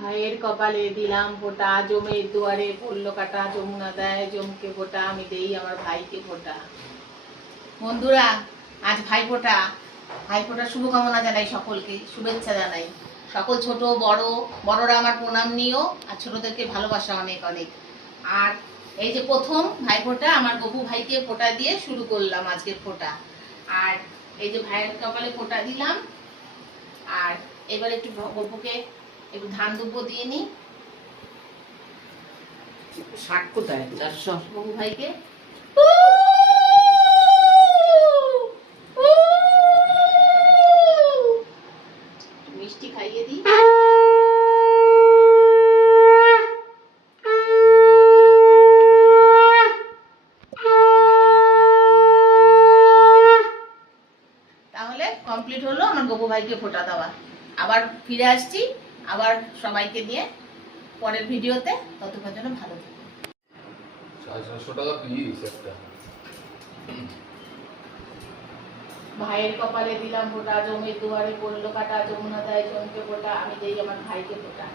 ভাইয়ের কপালে দিলাম ফোঁটা, জমের দুয়ারে পড়লো কাটা, যমুনা দেয় জমকে ফোঁটা, আমি দেই আমার ভাইকে ফোঁটা। বন্ধুরা, আজ ভাইফোঁটা, ভাইফোঁটার শুভকামনা জানাই, সকলকে শুভেচ্ছা জানাই। সকল ছোট বড়, বড়রা আমার প্রণাম নিও, আর ছোটদেরকে ভালোবাসা অনেক অনেক। আর এই যে প্রথম ভাইফোঁটা, আমার গপু ভাইকে ফোঁটা দিয়ে শুরু করলাম আজকের ফোঁটা। আর এই যে ভাইয়ের কপালে ফোঁটা দিলাম, আর এবার একটু গপুকে একটু ধান দুব্বো দিয়ে নিই। শাক কোথায়? গপু ভাইকে মিষ্টি খাইয়ে দিই। তাহলে কমপ্লিট হলো আমার গপু ভাইকে ফোঁটা দেওয়া। আবার ফিরে আসছি আবার সবাইকে নিয়ে পরের ভিডিওতে। ততক্ষণ জন্য ভালো থাকুন। 700 টাকা পিস একটা। ভাইয়ের কপালে দিলাম ফোঁটা, জমির দুয়ারে পড়লো কাটা, যমুনা দেয় জমকে ফোঁটা, আমি দেই আমার ভাইকে ফোঁটা।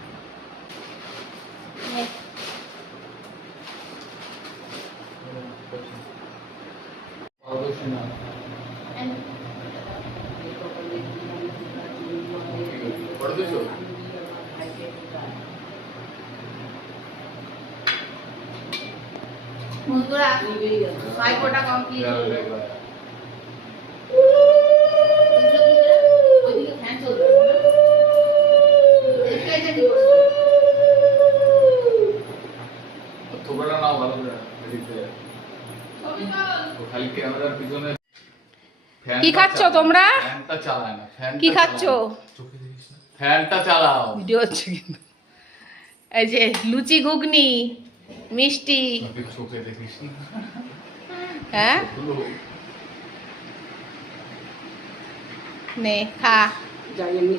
বন্ধুরা, ভাইফোঁটা কমপ্লিট হলো। ওইদিকে ফ্যান চলবে না? এদিকে এসে কি করছো? থোকাটা নাও ভালো করে এদিকে। তো খালি ক্যামেরার পিছনে কি খাচ্ছো তোমরা? ফ্যানটা চালায় না, ফ্যানটা কি খাচ্ছো? চোখে দেখিস না, ফ্যানটা চালাও। ভিডিও হচ্ছে কিন্তু। এই যে লুচি ঘুগনি মিষ্টি। চোখে দেখিস না। হ্যাঁ নে খা। যাই আমি